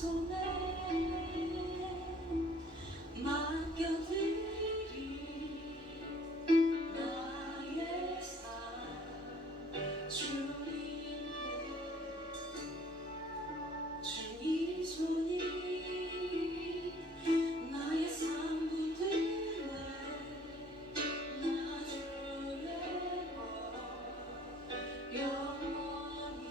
손에 맡겨드린 나의 삶 주님께 주님 손이 나의 삶 붙들네 나 주의 법 영원히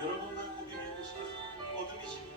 여러분만 고백해 보시겠습니다. 어둠이시며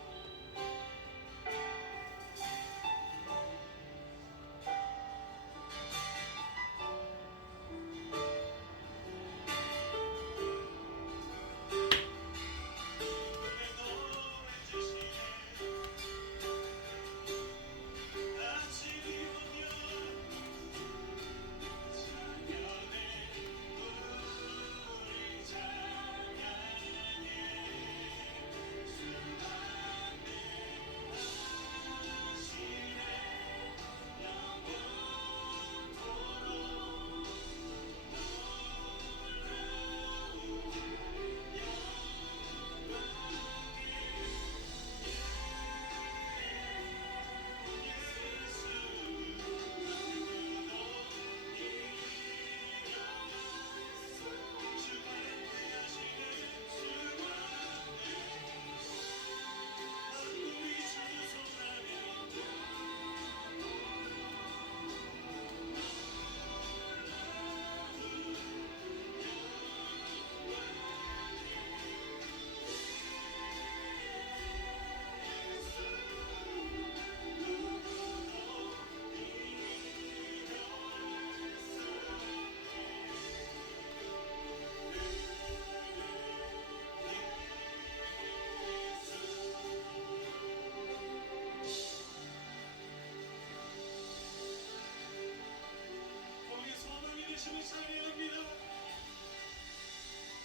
되심을 찬양합니다.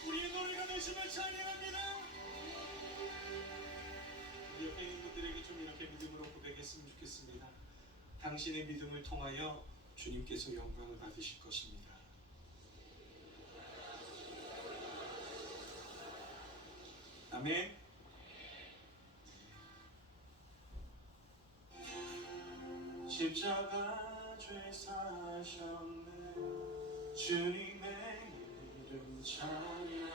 우리의 노래가 되심을 찬양합니다. 우리 옆에 있는 분들에게 좀 이렇게 믿음으로 고백했으면 좋겠습니다. 당신의 믿음을 통하여 주님께서 영광을 받으실 것입니다. 아멘. 십자가 죄 사셨네. 주님의 이름 찬양해.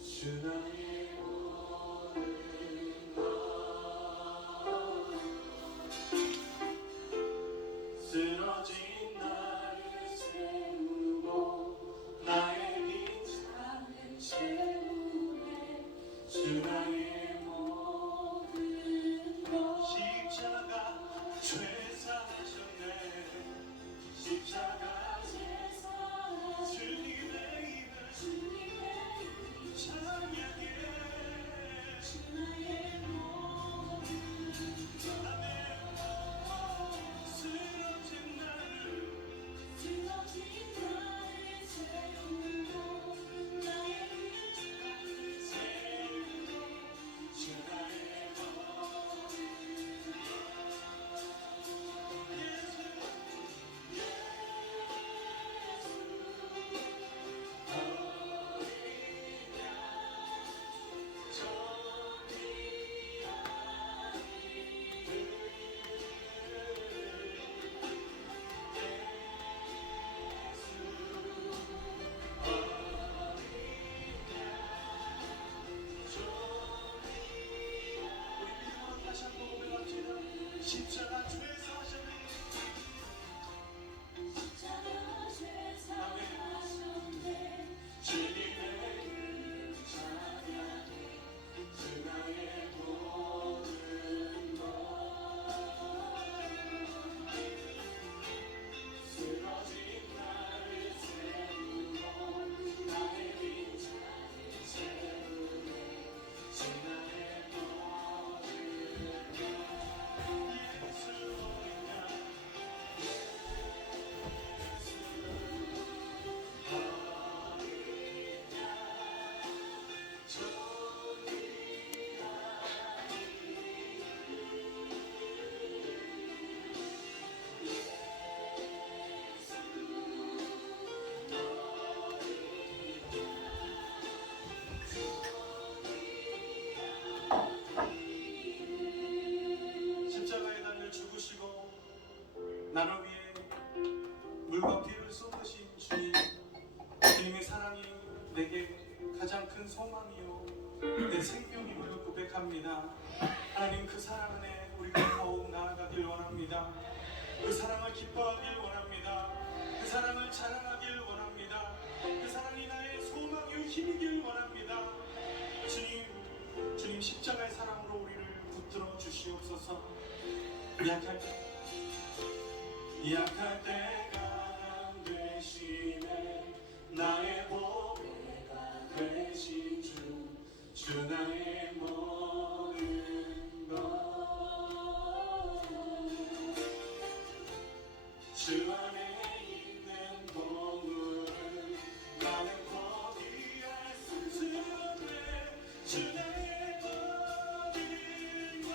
주 나의 모든 것 쓰러진 나를 세우고 나의 빈잔을 채우네. 주 나의 모든 것 십자가 죄 사셨네. 십자가 주님의 이름 찬양해. 주 나의 모든 것 쓰러진 나를 세우고 나의 빈잔을 채우네. 주 나의 십자가 죄 사셨네. 십자가 죄 사셨네. 주님의 이름 찬양해. 주 나의 모든 것 쓰러진 나를 세우고 나의 빈잔을 채우네. 주 나의 십자가에 달려 죽으시고 나를 위해 물과 피를 쏟으신 주님, 주님의 사랑이 내게 가장 큰 소망이요 내 생명임을 고백합니다. 하나님, 그 사랑 안에 우리가 더욱 나아가길 원합니다. 그 사랑을 기뻐하길 원합니다. 그 사랑을 자랑하길 원합니다. 그 사랑이 나의 소망이요 힘이길 원합니다. 주님, 주님 십자가의 사랑으로 우리를 붙들어 주시옵소서. 약할 때가 되시네 나의 보배가 되신 주 나의 모든 것주 안에 있는 보물을 나는 포기할 수 없네 주 나의 모든 것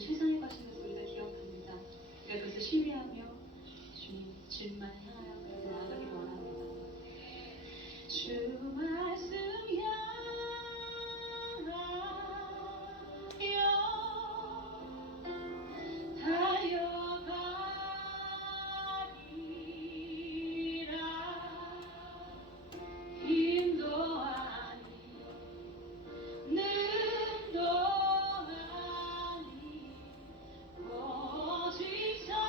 최선의 것임을 우리가 기억합니다. 우리가 그것을 신뢰하며 주님 주님만 향하여 그렇게 나아가기 원합니다. 주 말씀 향하여 달려가리라. 힘도 아니 능도 아니 오직 성령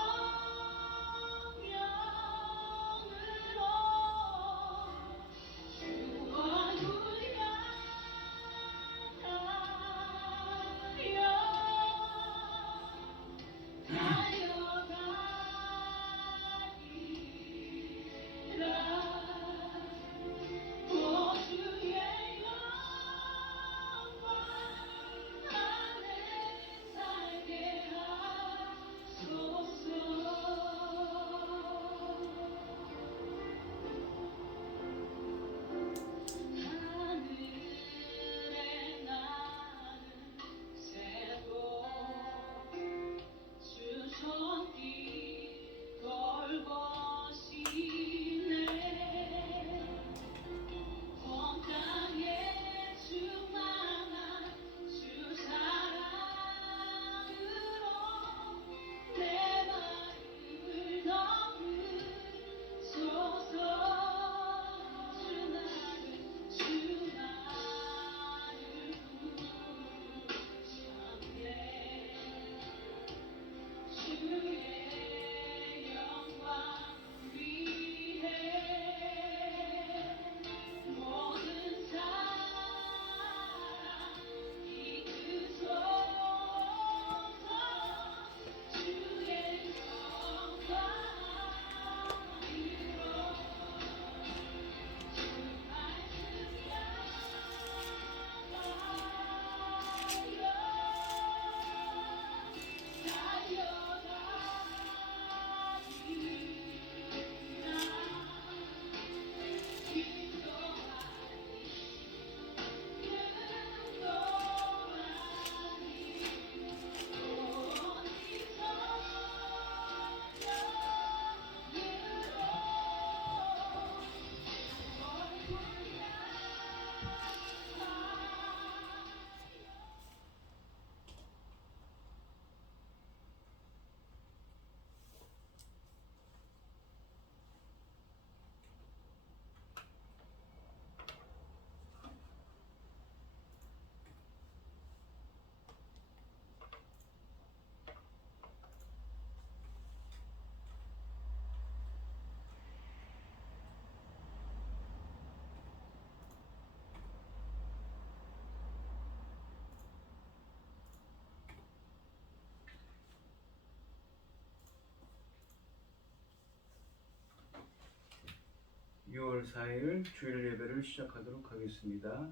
6월 4일 주일 예배를 시작하도록 하겠습니다.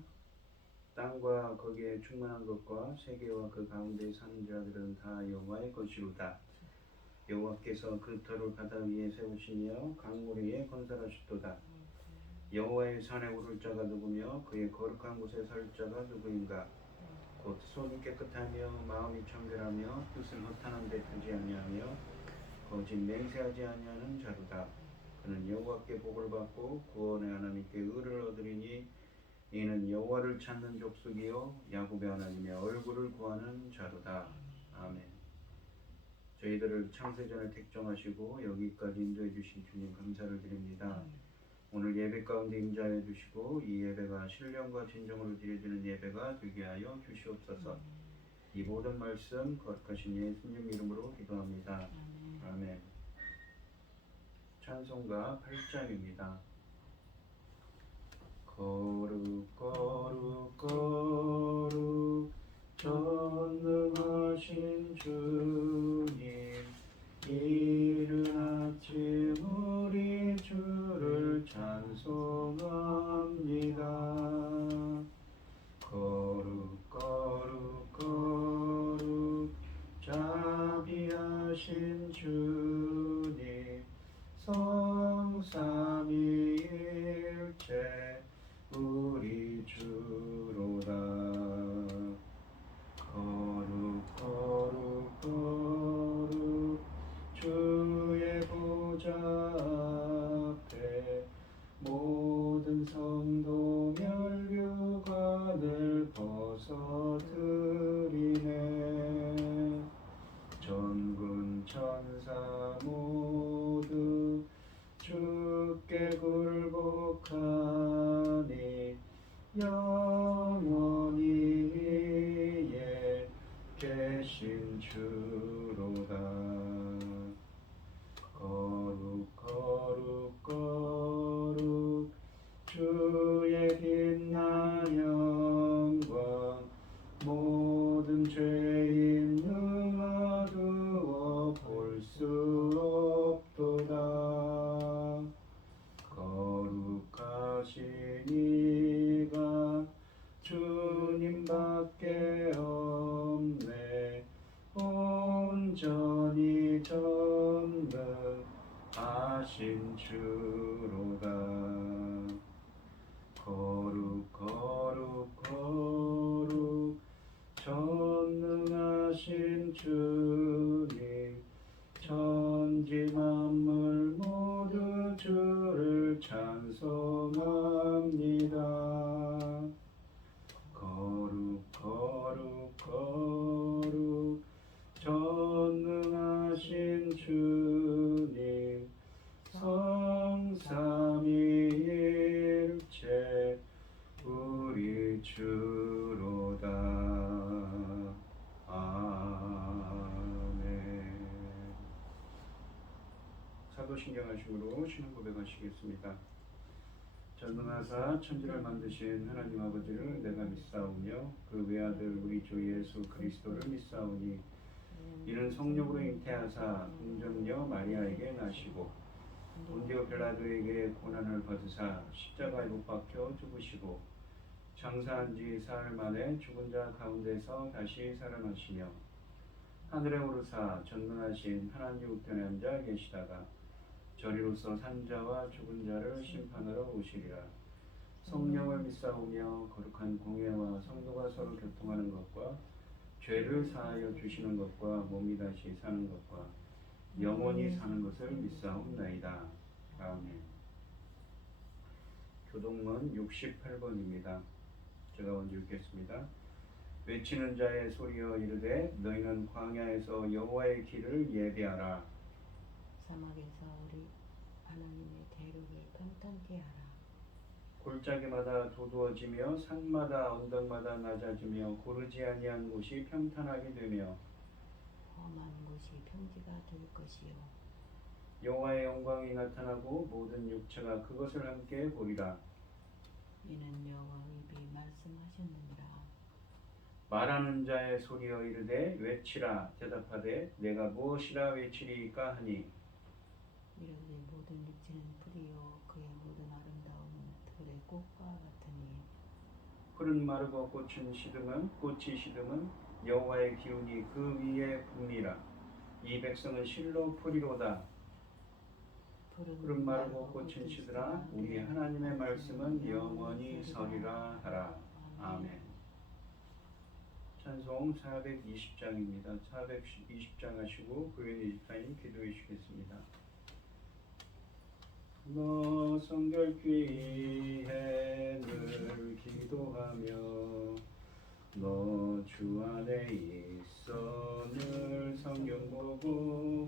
땅과 거기에 충만한 것과 세계와 그 가운데 사는 자들은 다 여호와의 것이로다. 여호와께서 그 터를 바다 위에 세우시며 강물 위에 건설하셨도다. 여호와의 산에 오를 자가 누구며 그의 거룩한 곳에 설 자가 누구인가? 곧 손이 깨끗하며 마음이 청결하며 뜻을 허탄한 데 두지 아니하며 거짓 맹세하지 아니하는 자로다. 그는 여호와께 복을 받고 구원의 하나님께 의를 얻으리니 이는 여호와를 찾는 족속이요 야곱의 하나님의 얼굴을 구하는 자로다. 아멘. 저희들을 창세전에 택정하시고 여기까지 인도해 주신 주님 감사를 드립니다. 오늘 예배 가운데 임재하여 주시고 이 예배가 신령과 진정으로 드려지는 예배가 되게 하여 주시옵소서. 이 모든 말씀 거룩하신 예수님 이름으로 기도합니다. 아멘. 찬송가 8장입니다. 거룩 거룩 거룩 전능하신 주님, 이른 아침 우리 주를 찬송합니다. 거룩 거룩 거룩 자비하신 주님, 성삼위일체 우리 주로다. 거룩 거룩 거룩 주의 보좌 앞에 모든 성도 멸류관을 벗어드리네. 전군 천사 모두 주께 굴복하니 영원히 위에 계신 주로다. 거룩 거룩 거룩 주의 빛나 영광, 모든 죄인 능하두어 볼 수 없도다. 거룩하신 이가 주님밖에 없네. 온전히 전능하신 주로다. 거룩 거룩 거룩 전능하신 주님, 천지 만물 모두 주를 찬송합니다. 거룩 거룩 거룩 전능하신 주님, 성삼위일체 우리 주로다. 아멘. 사도신경하심으로 신앙 고백하시겠습니다. 전능하사 천지를 만드신 하나님 아버지를 내가 믿사오며 그 외아들 우리 주 예수 그리스도를 믿사오니 이는 성령으로 잉태하사 동정녀 마리아에게 나시고 본디오 빌라도에게 고난을 받으사 십자가에 못 박혀 죽으시고 장사한 지 사흘 만에 죽은 자 가운데서 다시 살아나시며 하늘에 오르사 전능하신 하나님 우편에 앉아 계시다가 저리로서 산 자와 죽은 자를 심판하러 오시리라. 성령을 믿사오며 거룩한 공회와 성도가 서로 교통하는 것과 죄를 사하여 주시는 것과 몸이 다시 사는 것과 영원히 사는 것을 믿사옵나이다. 아멘. 교동문 68번입니다. 제가 먼저 읽겠습니다. 외치는 자의 소리여 이르되 너희는 광야에서 여호와의 길을 예배하라. 사막에서 우리 하나님의 대륙을 평탄케 하라. 골짜기마다 도두어지며 산마다 언덕마다 낮아지며 고르지 아니한 곳이 평탄하게 되며 험한 곳이 평지가 될 것이요. 여호와의 영광이 나타나고 모든 육체가 그것을 함께 보리라. 이는 여호와 입이 말씀하셨느니라. 말하는 자의 소리여 이르되 외치라. 대답하되 내가 무엇이라 외치리이까 하니 이러니 모든 육체는 풀이요 그의 모든 아름다움은 들의 꽃과 같으니 푸른 마르고 꽃이 시듬은 여호와의 기운이 그 위에 붑니라. 이 백성은 실로 풀이로다. 푸른 마르고 꽃은 시드라. 우리 하나님의 말씀은 영원히 서리라 하라. 아멘. 찬송 420장입니다. 420장 하시고 구현 24님 기도해 주시겠습니다. 너 성결귀에 늘 기도하며 너 주 안에 있어 늘 성경 보고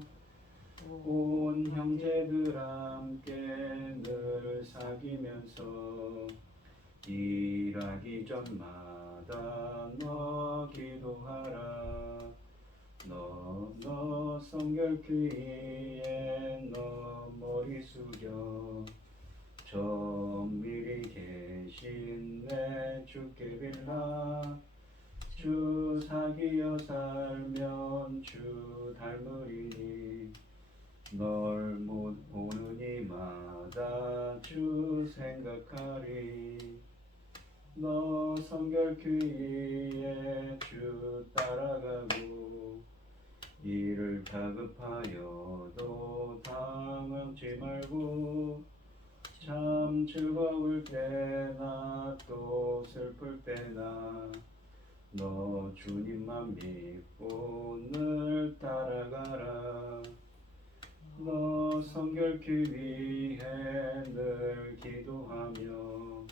온 형제들 함께 늘 사귀면서 일하기 전마다 너 기도하라. 너 성결귀에 너 머리 숙여 정밀히 계신 내 주께 빌라. 주 사귀어 살면 주 닮으리니 널 못 보는 이마다 주 생각하리. 너 성결귀에 주 따라가고 일을 다급하여도 당황지 말고 참 즐거울 때나 또 슬플 때나 너 주님만 믿고 늘 따라가라. 너 성결귀 위에 늘 기도하며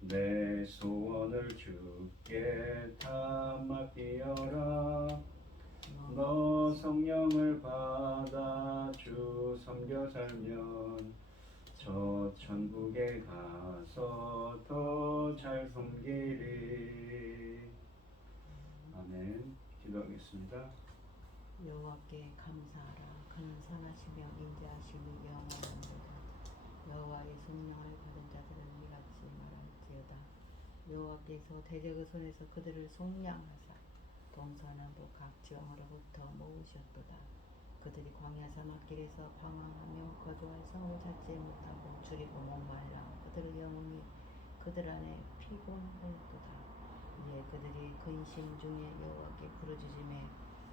내 소원을 주께 다 맡기어라. 너 성령을 받아 주 섬겨 살면 저 천국에 가서 더 잘 섬기리. 아멘. 기도하겠습니다. 여호와께 감사하라. 그는 선하시며 인자하시니 영원한도다. 여호와의 성령을 받은 자들은 이같이 말할지어다. 여호와께서 대적의 손에서 그들을 속량하사 동서남북 각 지형으로부터 모으셨도다. 그들이 광야 사막길에서 방황하며 거주할 성을 찾지 못하고 줄이고 목말라 그들의 영혼이 그들 안에 피곤하였도다. 이에 그들이 근심 중에 여호와께 부르짖음에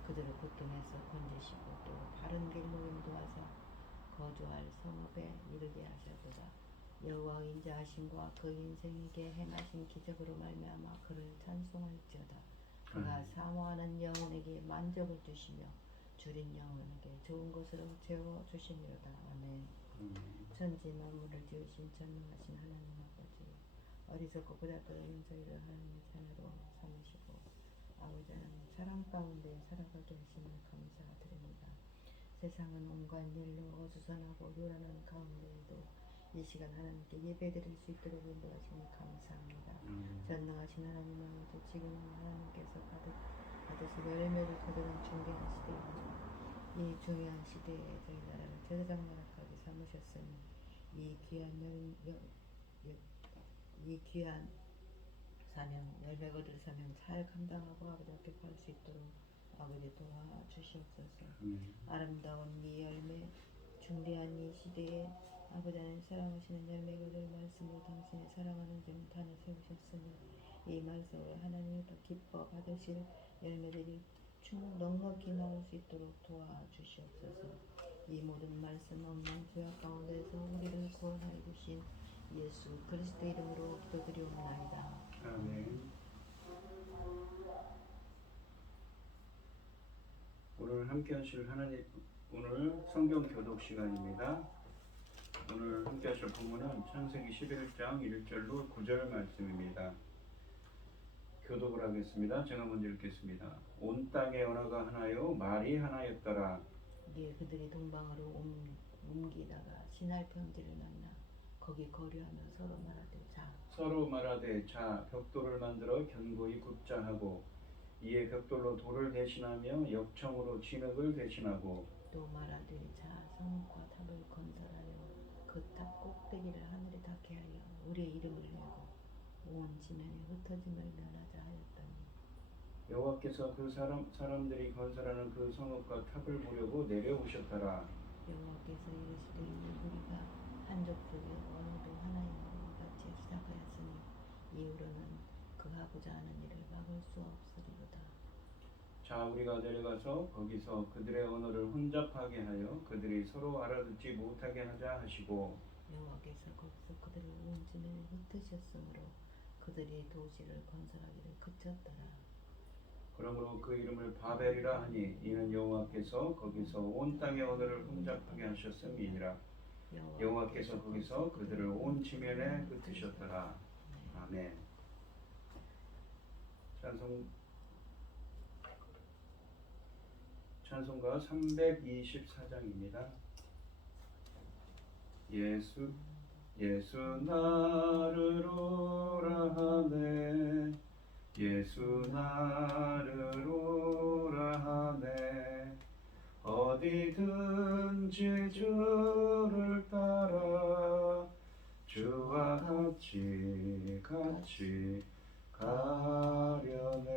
그들을 고통에서 건지시고 또 바른 길로 인도하사 거주할 성읍에 이르게 하셨도다. 여호와의 인자하심과 그 인생에게 행하신 기적으로 말미암아 그를 찬송할지어다. 그가 사모하는 영혼에게 만족을 주시며 줄인 영혼에게 좋은 것으로 채워 주시니로다. 아멘. 천지 만물을 지으신 전능하신 하나님 아버지, 어리석고 보잘것없는 저희를 하나님의 자녀로 삼으시고 아버지 하나님 사랑 가운데 살아가게 하심을 감사드립니다. 세상은 온갖 일로 어수선하고 요란한 가운데에도 이 시간 하나님께 예배드릴 수 있도록 인도하시니 감사합니다. 전능하신 하나님 아버지, 지금은 하나님께서 받으실 열매를 거두는 중대한 시대입니다. 이 중요한 시대에 저희 나라를 제사장 나라까지 삼으셨으니 이 귀한 사명, 열매 거둘 사명 잘 감당하고 아버지 앞에 갈 수 있도록 아버지 도와주시옵소서. 아름다운 이 열매, 중대한 이 시대에 아버지 하나님 사랑하시는 열매 거둘 말씀으로 당신의 사랑하는 정탄을 세우셨으니 이 말씀을 하나님이 더 기뻐 받으실 열매들이 넉넉히 나올 수 있도록 도와주시옵소서. 이 모든 말씀 없는 죄악 가운데서 우리를 구원하여 주신 예수 그리스도 이름으로 기도드리옵나이다. 아멘. 오늘 함께하실 오늘 성경 교독 시간입니다. 오늘 함께하실 본문은 창세기 11장 1절로 9절 말씀입니다. 교독을 하겠습니다. 제가 먼저 읽겠습니다. 온 땅에 언어가 하나요 말이 하나였더라. 이에 그들이 동방으로 옮기다가 시날 평지를 만나 거기 거류하며 서로 말하되 자 벽돌을 만들어 견고히 굽자 하고 이에 벽돌로 돌을 대신하며 역청으로 진흙을 대신하고 또 말하되 자 성읍과 탑을 건설하여 그 탑 꼭대기를 하늘에 닿게 하여 우리의 이름을 내고 온 지면에 흩어짐을 면하자 하였더니 여호와께서 그 사람들이 건설하는 그 성읍과 탑을 보려고 내려오셨더라. 여호와께서 이르시되 이제 우리가 한 족속에 어느도 하나님으로 같이 시작하였으니 이후로는 그하고자 하는 일을 막을 수 없으리로다. 자, 우리가 내려가서 거기서 그들의 언어를 혼잡하게 하여 그들이 서로 알아듣지 못하게 하자 하시고 여호와께서 거기서 그들을 온 지면에 흩으셨으므로 그들이 도시를 건설하기를 그쳤더라. 그러므로 그 이름을 바벨이라 하니 이는 여호와께서 거기서 온 땅의 언어를 혼잡하게 하셨음이니라. 여호와께서 거기서 그들을 온 지면에 흩으셨더라. 아멘. 찬송가 324장입니다. 예수 나를 오라 하네 예수 나를 오라 하네 어디든지 주를 따라 주와 같이 가려네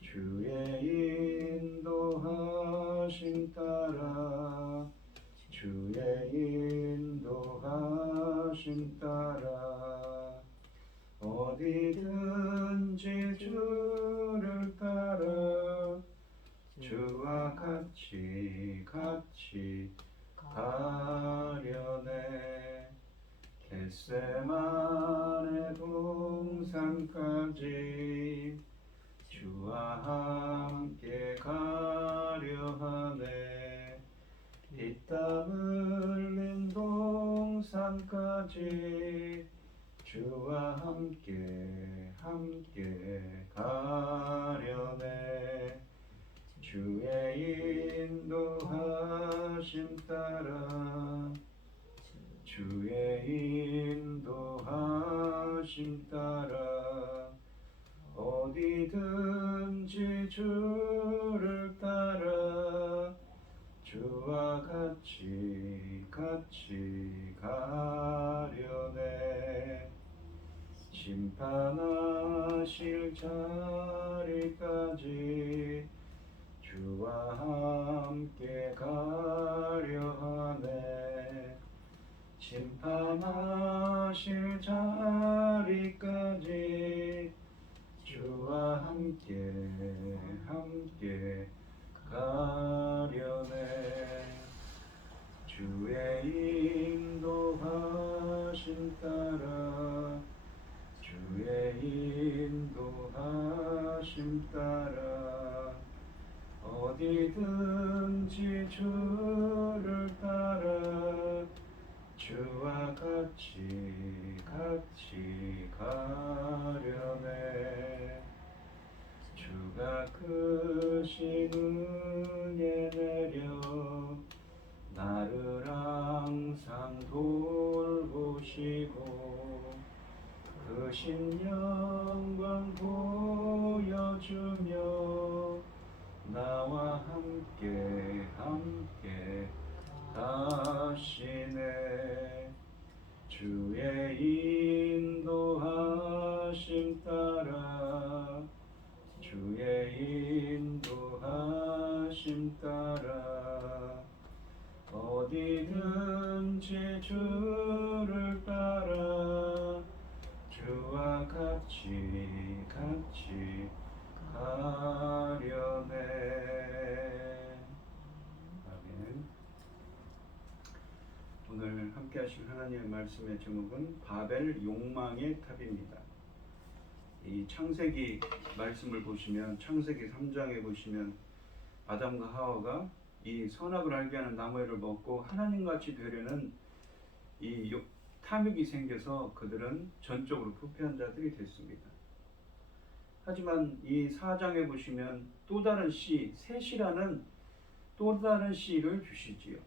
주의 인도하심 따라 주의 인도하심 따라 어디든지 주를 따라 주와 같이 가려네 겟세마네 동산까지 주와 함께 가려 하네 피땀 흘린 동산까지 주와 함께 가려네 주의 인도하심 따라 주의 인도하심 따라 어디든지 주를 따라 주와 같이 가려네 심판하실 자리까지 주와 함께 가려 하네 심판하실 자리까지 주와 함께 가려네 주의 인도하심 따라 주의 인도하심 따라 어디든지 주를 따라 주와 같이 가려네 주가 크신 은혜 내려 나를 항상 돌보시고 크신 영광 보여주며 나와 함께 가시네 주의 인도하심 따라 주의 인도하심 따라 어디든지 주를 따라 주와 같이 가려네. 아멘. 오늘 함께 하실 하나님의 말씀의 제목은 바벨 욕망의 탑입니다. 이 창세기 말씀을 보시면 창세기 3장에 보시면 아담과 하와가 이 선악을 알게 하는 나무를 먹고 하나님같이 되려는 이 탐욕이 생겨서 그들은 전적으로 부패한 자들이 됐습니다. 하지만 이 4장에 보시면 또 다른 씨, 셋이라는 또 다른 씨를 주시지요.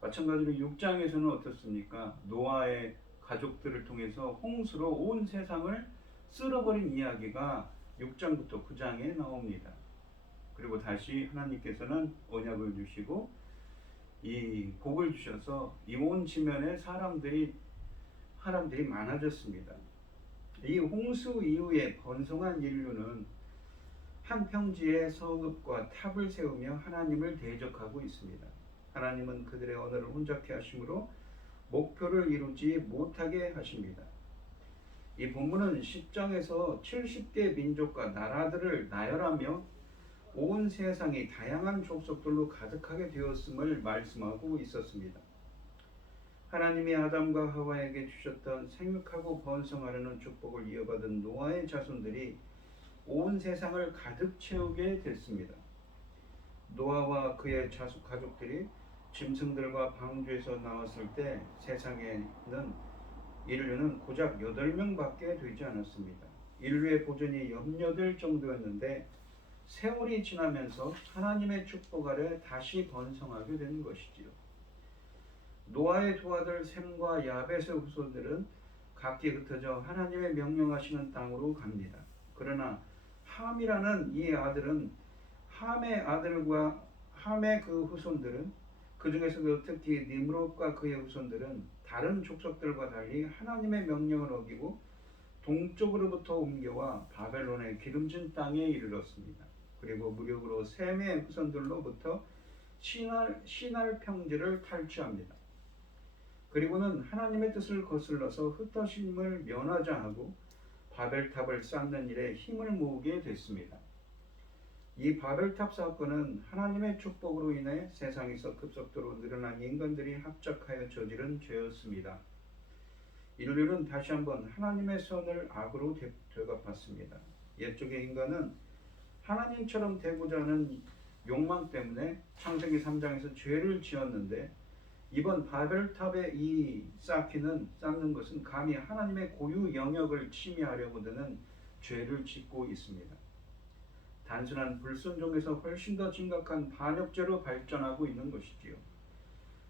마찬가지로 6장에서는 어떻습니까? 노아의 가족들을 통해서 홍수로 온 세상을 쓸어버린 이야기가 6장부터 9장에 나옵니다. 그리고 다시 하나님께서는 언약을 주시고 이 복을 주셔서 이 온 지면에 사람들이 많아졌습니다. 이 홍수 이후에 번성한 인류는 한 평지에 성읍과 탑을 세우며 하나님을 대적하고 있습니다. 하나님은 그들의 언어를 혼잡케 하심으로 목표를 이루지 못하게 하십니다. 이 본문은 10장에서 70개 민족과 나라들을 나열하며 온 세상이 다양한 족속들로 가득하게 되었음을 말씀하고 있었습니다. 하나님이 아담과 하와에게 주셨던 생육하고 번성하려는 축복을 이어받은 노아의 자손들이 온 세상을 가득 채우게 됐습니다. 노아와 그의 가족들이 짐승들과 방주에서 나왔을 때 세상에는 인류는 고작 8명밖에 되지 않았습니다. 인류의 보존이 염려될 정도였는데 세월이 지나면서 하나님의 축복 아래 다시 번성하게 된 것이지요. 노아의 두 아들 셈과 야벳의 후손들은 각기 흩어져 하나님의 명령하시는 땅으로 갑니다. 그러나 함이라는 이 아들은 함의 그 후손들은 그 중에서도 특히 니므롯과 그의 후손들은 다른 족속들과 달리 하나님의 명령을 어기고 동쪽으로부터 옮겨와 바벨론의 기름진 땅에 이르렀습니다. 그리고 무력으로 셈의 후손들로부터 시날 평지를 탈취합니다. 그리고는 하나님의 뜻을 거슬러서 흩어짐을 면하자 하고 바벨탑을 쌓는 일에 힘을 모으게 됐습니다. 이 바벨탑 사건은 하나님의 축복으로 인해 세상에서 급속도로 늘어난 인간들이 합작하여 저지른 죄였습니다. 인류는 다시 한번 하나님의 선을 악으로 되갚았습니다. 옛적의 인간은 하나님처럼 되고자 하는 욕망 때문에 창세기 3장에서 죄를 지었는데 이번 바벨탑의 이 쌓는 것은 감히 하나님의 고유 영역을 침해하려고 드는 죄를 짓고 있습니다. 단순한 불순종에서 훨씬 더 심각한 반역죄로 발전하고 있는 것이지요.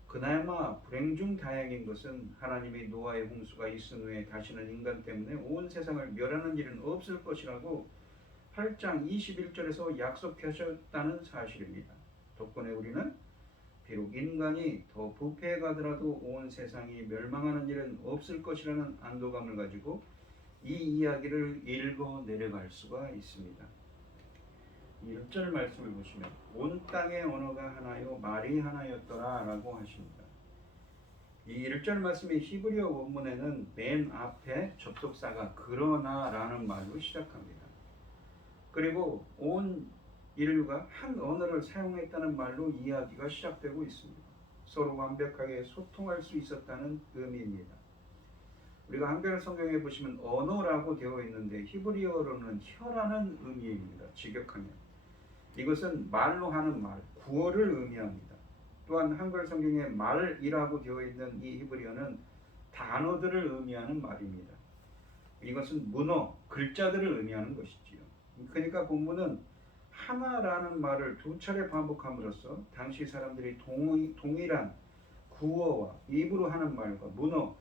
그나마 불행 중 다행인 것은 하나님이 노아의 홍수가 있은 후에 다시는 인간 때문에 온 세상을 멸하는 일은 없을 것이라고 8장 21절에서 약속하셨다는 사실입니다. 덕분에 우리는 비록 인간이 더 부패해 가더라도 온 세상이 멸망하는 일은 없을 것이라는 안도감을 가지고 이 이야기를 읽어 내려갈 수가 있습니다. 1절 말씀을 보시면 온 땅의 언어가 하나요 말이 하나였더라 라고 하십니다. 이 1절 말씀의 히브리어 원문에는 맨 앞에 접속사가 그러나 라는 말로 시작합니다. 그리고 온 인류가 한 언어를 사용했다는 말로 이야기가 시작되고 있습니다. 서로 완벽하게 소통할 수 있었다는 의미입니다. 우리가 한글 성경에 보시면 언어라고 되어 있는데 히브리어로는 혀라는 의미입니다. 직역하면 이것은 말로 하는 말, 구어를 의미합니다. 또한 한글 성경에 말이라고 되어 있는 이 히브리어는 단어들을 의미하는 말입니다. 이것은 문어, 글자들을 의미하는 것이지요. 그러니까 본문은 하나라는 말을 두 차례 반복함으로써 당시 사람들이 동일한 구어와 입으로 하는 말과 문어,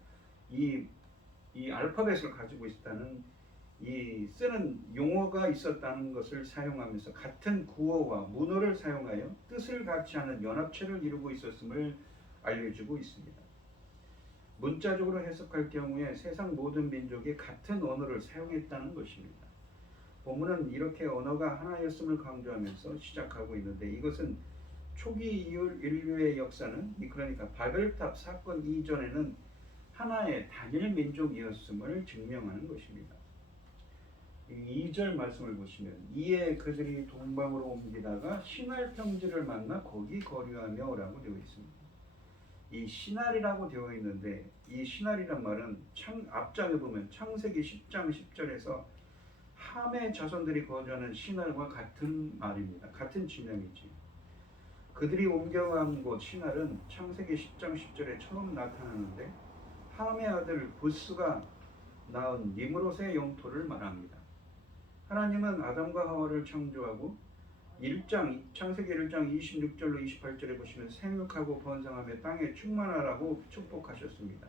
이 알파벳을 가지고 있다는 이 쓰는 용어가 있었다는 것을 사용하면서 같은 구어와 문어를 사용하여 뜻을 같이 하는 연합체를 이루고 있었음을 알려주고 있습니다. 문자적으로 해석할 경우에 세상 모든 민족이 같은 언어를 사용했다는 것입니다. 본문은 이렇게 언어가 하나였음을 강조하면서 시작하고 있는데 이것은 초기 인류의 역사는 그러니까 바벨탑 사건 이전에는 하나의 단일 민족이었음을 증명하는 것입니다. 2절 말씀을 보시면 이에 그들이 동방으로 옮기다가 시날 평지를 만나 거기 거류하며 라고 되어 있습니다. 이 시날이라고 되어 있는데 이 시날이란 말은 앞장에 보면 창세기 10장 10절에서 함의 자손들이 거주하는 시날과 같은 말입니다. 같은 지명이지. 그들이 옮겨간 곳 시날은 창세기 10장 10절에 처음 나타나는데 함의 아들 부스가 낳은 니므롯의 영토를 말합니다. 하나님은 아담과 하와를 창조하고 창세기 1장 26절로 28절에 보시면 생육하고 번성하며 땅에 충만하라고 축복하셨습니다.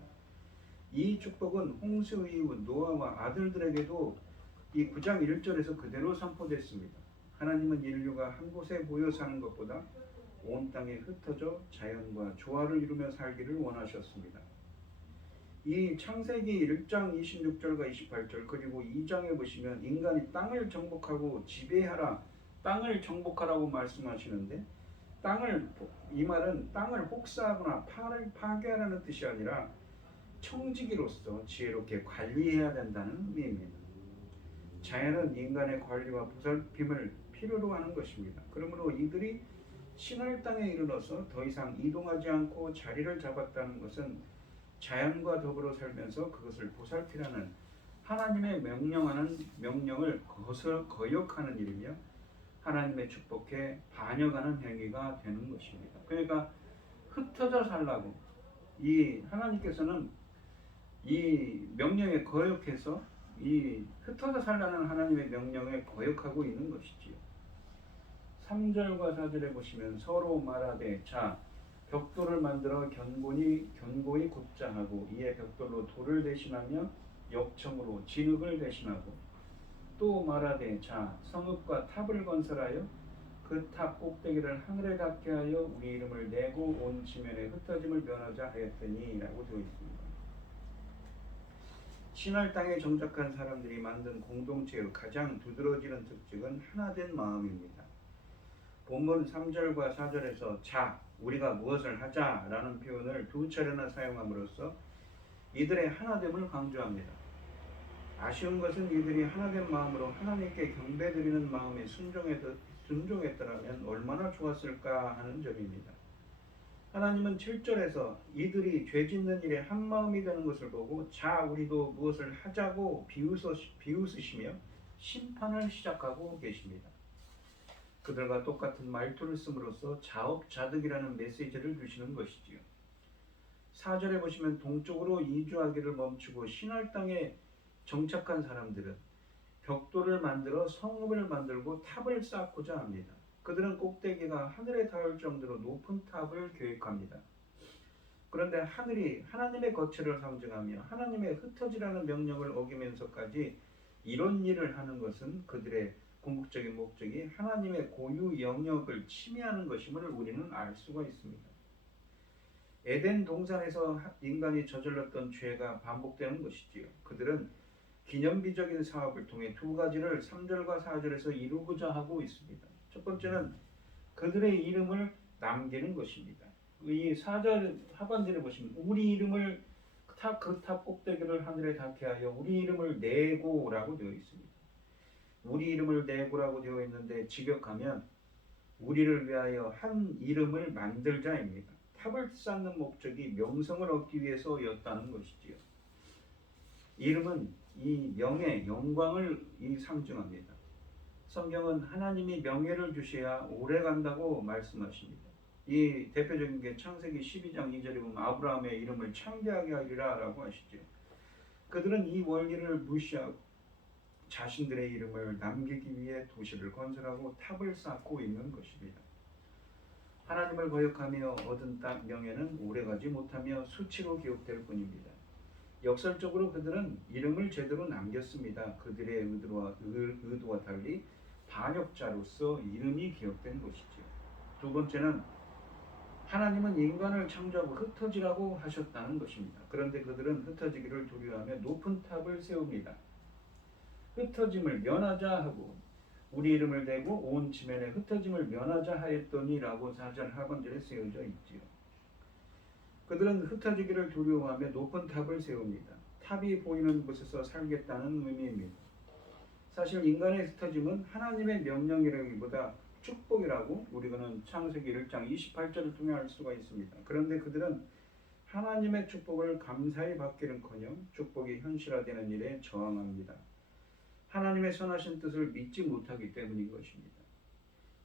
이 축복은 홍수 이후 노아와 아들들에게도 이 9장 1절에서 그대로 선포됐습니다. 하나님은 인류가 한 곳에 모여 사는 것보다 온 땅에 흩어져 자연과 조화를 이루며 살기를 원하셨습니다. 이 창세기 1장 26절과 28절 그리고 2장에 보시면 인간이 땅을 정복하고 지배하라 땅을 정복하라고 말씀하시는데 이 말은 땅을 혹사하거나 파괴하라는 뜻이 아니라 청지기로서 지혜롭게 관리해야 된다는 의미입니다. 자연은 인간의 관리와 보살핌을 필요로 하는 것입니다. 그러므로 이들이 신할 땅에 이르러서 더 이상 이동하지 않고 자리를 잡았다는 것은 자연과 더불어 살면서 그것을 보살피라는 하나님의 명령을 거역하는 일이며 하나님의 축복에 반역하는 행위가 되는 것입니다. 그러니까 흩어져 살라고 이 하나님께서는 이 명령에 거역해서 이 흩어져 살라는 하나님의 명령에 거역하고 있는 것이지요. 3절과 4절에 보시면 서로 말하되 자 벽돌을 만들어 견고히 굽자 하고 이에 벽돌로 돌을 대신하며 역청으로 진흙을 대신하고 또 말하되 자 성읍과 탑을 건설하여 그 탑 꼭대기를 하늘에 닿게 하여 우리 이름을 내고 온 지면에 흩어짐을 면하자 하였더니 라고 되어 있습니다. 신할 땅에 정착한 사람들이 만든 공동체의 가장 두드러지는 특징은 하나된 마음입니다. 본문 3절과 4절에서 자 우리가 무엇을 하자 라는 표현을 두 차례나 사용함으로써 이들의 하나됨을 강조합니다. 아쉬운 것은 이들이 하나된 마음으로 하나님께 경배드리는 마음에 순종했더라면 얼마나 좋았을까 하는 점입니다. 하나님은 7절에서 이들이 죄 짓는 일에 한마음이 되는 것을 보고 자 우리도 무엇을 하자고 비웃으시며 심판을 시작하고 계십니다. 그들과 똑같은 말투를 씀으로써 자업자득이라는 메시지를 주시는 것이지요. 4절에 보시면 동쪽으로 이주하기를 멈추고 신할 땅에 정착한 사람들은 벽돌을 만들어 성읍을 만들고 탑을 쌓고자 합니다. 그들은 꼭대기가 하늘에 닿을 정도로 높은 탑을 계획합니다. 그런데 하늘이 하나님의 거처를 상징하며 하나님의 흩어지라는 명령을 어기면서까지 이런 일을 하는 것은 그들의 궁극적인 목적이 하나님의 고유 영역을 침해하는 것임을 우리는 알 수가 있습니다. 에덴 동산에서 인간이 저질렀던 죄가 반복되는 것이지요. 그들은 기념비적인 사업을 통해 두 가지를 3절과 4절에서 이루고자 하고 있습니다. 첫 번째는 그들의 이름을 남기는 것입니다. 이 4절 하반절에 보시면 우리 이름을 그 탑 꼭대기를 하늘에 닿게 하여 우리 이름을 내고라고 되어 있습니다. 우리 이름을 내고라고 되어 있는데 직역하면 우리를 위하여 한 이름을 만들자입니다. 탑을 쌓는 목적이 명성을 얻기 위해서였다는 것이지요. 이름은 이 명예, 영광을 상징합니다. 성경은 하나님이 명예를 주셔야 오래 간다고 말씀하십니다. 이 대표적인 게 창세기 12장 2절에 보면 아브라함의 이름을 창대하게 하리라 라고 하시죠. 그들은 이 원리를 무시하고 자신들의 이름을 남기기 위해 도시를 건설하고 탑을 쌓고 있는 것입니다. 하나님을 거역하며 얻은 땅 명예는 오래가지 못하며 수치로 기억될 뿐입니다. 역설적으로 그들은 이름을 제대로 남겼습니다. 그들의 의도와 달리 반역자로서 이름이 기억된 것이죠. 두 번째는 하나님은 인간을 창조하고 흩어지라고 하셨다는 것입니다. 그런데 그들은 흩어지기를 두려워하며 높은 탑을 세웁니다. 흩어짐을 면하자 하고 우리 이름을 대고 온 지면에 흩어짐을 면하자 하였더니라고 4절 하반절에 쓰여져 있지요. 그들은 흩어지기를 두려워하며 높은 탑을 세웁니다. 탑이 보이는 곳에서 살겠다는 의미입니다. 사실 인간의 흩어짐은 하나님의 명령이라기보다 축복이라고 우리는 창세기 1장 28절을 통해 알 수가 있습니다. 그런데 그들은 하나님의 축복을 감사히 받기는커녕 축복이 현실화되는 일에 저항합니다. 하나님의 선하신 뜻을 믿지 못하기 때문인 것입니다.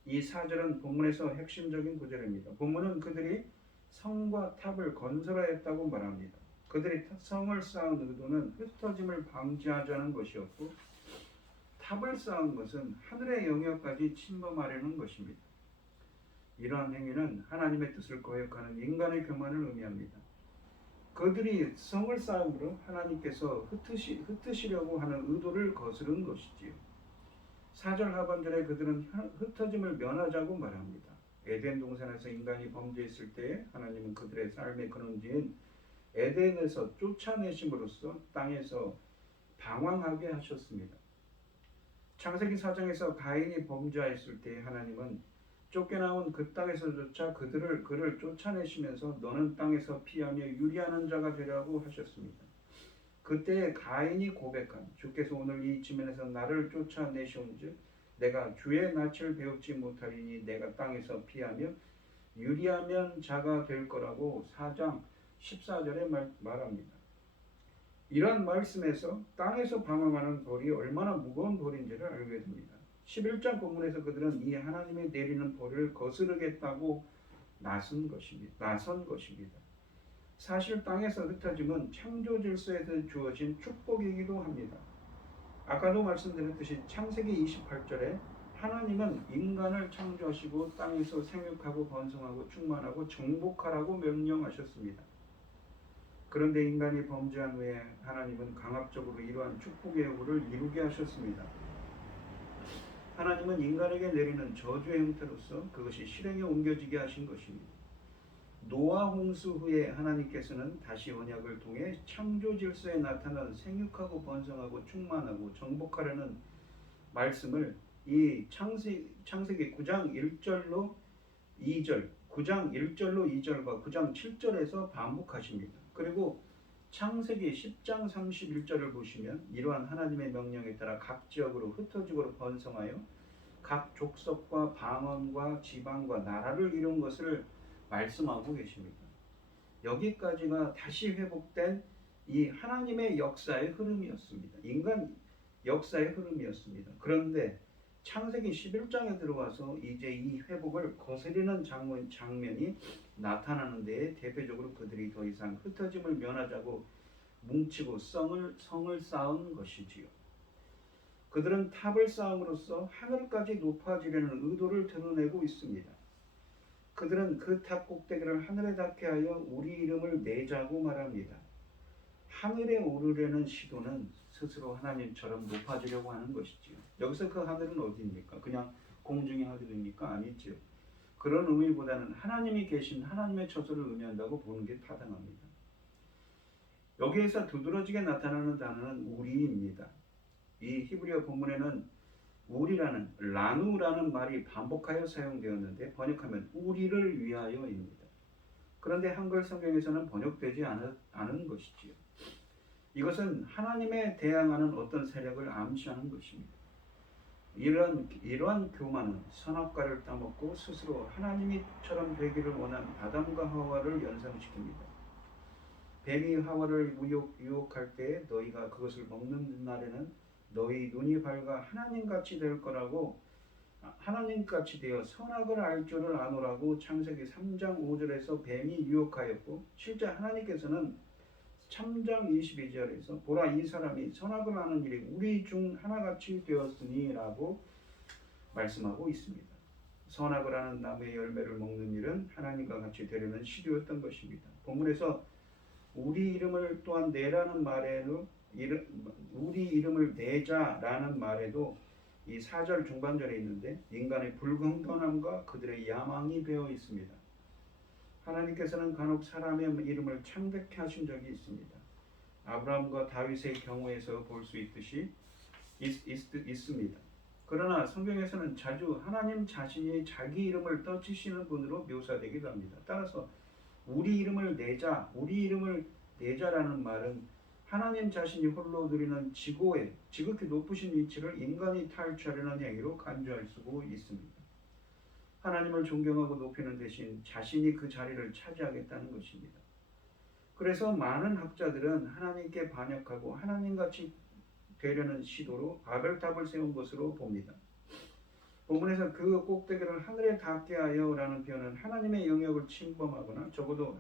이 4절은 본문에서 핵심적인 구절입니다. 본문은 그들이 성과 탑을 건설하였다고 말합니다. 그들이 성을 쌓은 의도는 흩어짐을 방지하자는 것이었고 탑을 쌓은 것은 하늘의 영역까지 침범하려는 것입니다. 이러한 행위는 하나님의 뜻을 거역하는 인간의 교만을 의미합니다. 그들이 성을 쌓음으로 하나님께서 흩으시려고 하는 의도를 거스른 것이지요. 4절 하반절에 그들은 흩어짐을 면하자고 말합니다. 에덴 동산에서 인간이 범죄했을 때 하나님은 그들의 삶의 근원지인 에덴에서 쫓아내심으로써 땅에서 방황하게 하셨습니다. 창세기 4장에서 가인이 범죄하였을 때 하나님은 쫓겨나온 그 땅에서조차 그를 쫓아내시면서 너는 땅에서 피하며 유리하는 자가 되라고 하셨습니다. 그때 가인이 고백한 주께서 오늘 이 지면에서 나를 쫓아내시온즉 내가 주의 낯을 배우지 못하리니 내가 땅에서 피하며 유리하면 자가 될 거라고 4장 14절에 말합니다. 이러한 말씀에서 땅에서 방황하는 벌이 얼마나 무거운 벌인지를 알게 됩니다. 11장 본문에서 그들은 이 하나님의 내리는 벌을 거스르겠다고 나선 것입니다. 사실 땅에서 흩어짐은 창조 질서에서 주어진 축복이기도 합니다. 아까도 말씀드렸듯이 창세기 28절에 하나님은 인간을 창조하시고 땅에서 생육하고 번성하고 충만하고 정복하라고 명령하셨습니다. 그런데 인간이 범죄한 후에 하나님은 강압적으로 이러한 축복의 요구를 이루게 하셨습니다. 하나님은 인간에게 내리는 저주의 형태로서 그것이 실행에 옮겨지게 하신 것입니다. 노아 홍수 후에 하나님께서는 다시 언약을 통해 창조 질서에 나타난 생육하고 번성하고 충만하고 정복하라는 말씀을 이 창세기 9장 1절로 2절, 9장 1절로 2절과 9장 7절에서 반복하십니다. 그리고 창세기 10장 31절을 보시면 이러한 하나님의 명령에 따라 각 지역으로 흩어지고 번성하여 각 족속과 방언과 지방과 나라를 이룬 것을 말씀하고 계십니다. 여기까지가 다시 회복된 이 하나님의 역사의 흐름이었습니다. 인간 역사의 흐름이었습니다. 그런데 창세기 11장에 들어와서 이제 이 회복을 거스르는 장면이 나타나는 데에 대표적으로 그들이 더 이상 흩어짐을 면하자고 뭉치고 성을 쌓은 것이지요. 그들은 탑을 쌓음으로써 하늘까지 높아지려는 의도를 드러내고 있습니다. 그들은 그 탑 꼭대기를 하늘에 닿게 하여 우리 이름을 내자고 말합니다. 하늘에 오르려는 시도는 스스로 하나님처럼 높아지려고 하는 것이지요. 여기서 그 하늘은 어디입니까? 그냥 공중의 하늘입니까? 아니지요. 그런 의미보다는 하나님이 계신 하나님의 처소를 의미한다고 보는 게 타당합니다. 여기에서 두드러지게 나타나는 단어는 우리입니다. 이 히브리어 본문에는 우리라는 라누라는 말이 반복하여 사용되었는데 번역하면 우리를 위하여입니다. 그런데 한글 성경에서는 번역되지 않은 것이지요. 이것은 하나님에 대항하는 어떤 세력을 암시하는 것입니다. 이러한 교만은 선악과를 따먹고 스스로 하나님이처럼 되기를 원한 아담과 하와를 연상시킵니다. 뱀이 하와를 유혹할 때 너희가 그것을 먹는 날에는 너희 눈이 밝아 하나님같이 될 거라고 하나님같이 되어 선악을 알 줄을 아노라고 창세기 3장 5절에서 뱀이 유혹하였고 실제 하나님께서는 3장 22절에서 보라 이 사람이 선악을 아는 일이 우리 중 하나같이 되었으니 라고 말씀하고 있습니다. 선악을 아는 나무의 열매를 먹는 일은 하나님과 같이 되려는 시도였던 것입니다. 본문에서 우리 이름을 또한 내라는 말에도 우리 이름을 내자라는 말에도 이 4절 중반절에 있는데 인간의 불공평함과 그들의 야망이 배어 있습니다. 하나님께서는 간혹 사람의 이름을 창백해 하신 적이 있습니다. 아브라함과 다윗의 경우에서 볼 수 있듯이 있습니다. 그러나 성경에서는 자주 하나님 자신이 자기 이름을 떠치시는 분으로 묘사되기도 합니다. 따라서 우리 이름을 내자라는 말은 하나님 자신이 홀로 누리는 지극히 높으신 위치를 인간이 탈취하려는 행위로 간주할 수도 있습니다. 하나님을 존경하고 높이는 대신 자신이 그 자리를 차지하겠다는 것입니다. 그래서 많은 학자들은 하나님께 반역하고 하나님같이 되려는 시도로 바벨탑을 세운 것으로 봅니다. 본문에서 그 꼭대기를 하늘에 닿게 하여 라는 표현은 하나님의 영역을 침범하거나 적어도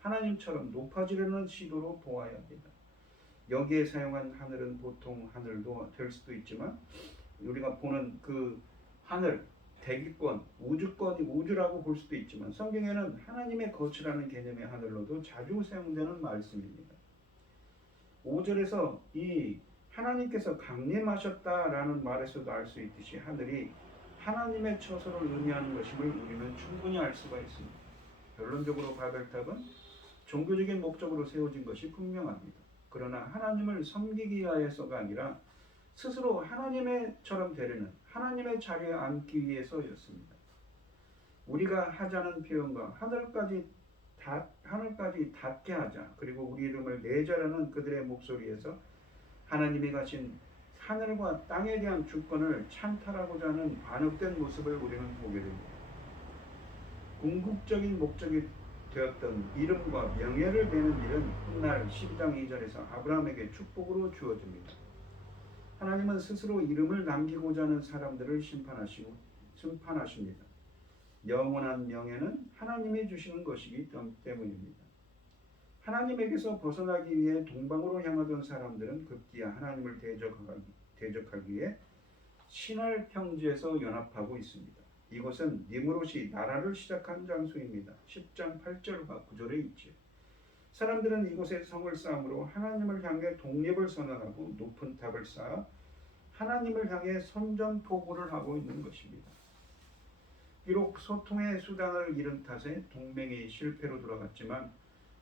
하나님처럼 높아지려는 시도로 보아야 합니다. 여기에 사용한 하늘은 보통 하늘도 될 수도 있지만 우리가 보는 그 하늘, 대기권, 우주라고 볼 수도 있지만 성경에는 하나님의 거처라는 개념의 하늘로도 자주 사용되는 말씀입니다. 5절에서 이 하나님께서 강림하셨다라는 말에서도 알 수 있듯이 하늘이 하나님의 처소를 의미하는 것임을 우리는 충분히 알 수가 있습니다. 결론적으로 바벨탑은 종교적인 목적으로 세워진 것이 분명합니다. 그러나 하나님을 섬기기 위하여서가 아니라 스스로 하나님의처럼 되려는 하나님의 자리에 앉기 위해서였습니다. 우리가 하자는 표현과 하늘까지 닿게 하자, 그리고 우리 이름을 내자라는 그들의 목소리에서 하나님이 가신 하늘과 땅에 대한 주권을 찬탈하고자 하는 반역된 모습을 우리는 보게 됩니다. 궁극적인 목적이 되었던 이름과 명예를 내는 일은 훗날 12장 2절에서 아브라함에게 축복으로 주어집니다. 하나님은 스스로 이름을 남기고자 하는 사람들을 심판하십니다. 영원한 명예는 하나님이 주시는 것이기 때문입니다. 하나님에게서 벗어나기 위해 동방으로 향하던 사람들은 급기야 하나님을 대적하기 위해 신할 평지에서 연합하고 있습니다. 이곳은 니므롯이 나라를 시작한 장소입니다. 10장 8절과 9절에 있지요. 사람들은 이곳에 성을 쌓음으로 하나님을 향해 독립을 선언하고 높은 탑을 쌓아 하나님을 향해 선전포고를 하고 있는 것입니다. 비록 소통의 수단을 잃은 탓에 동맹이 실패로 돌아갔지만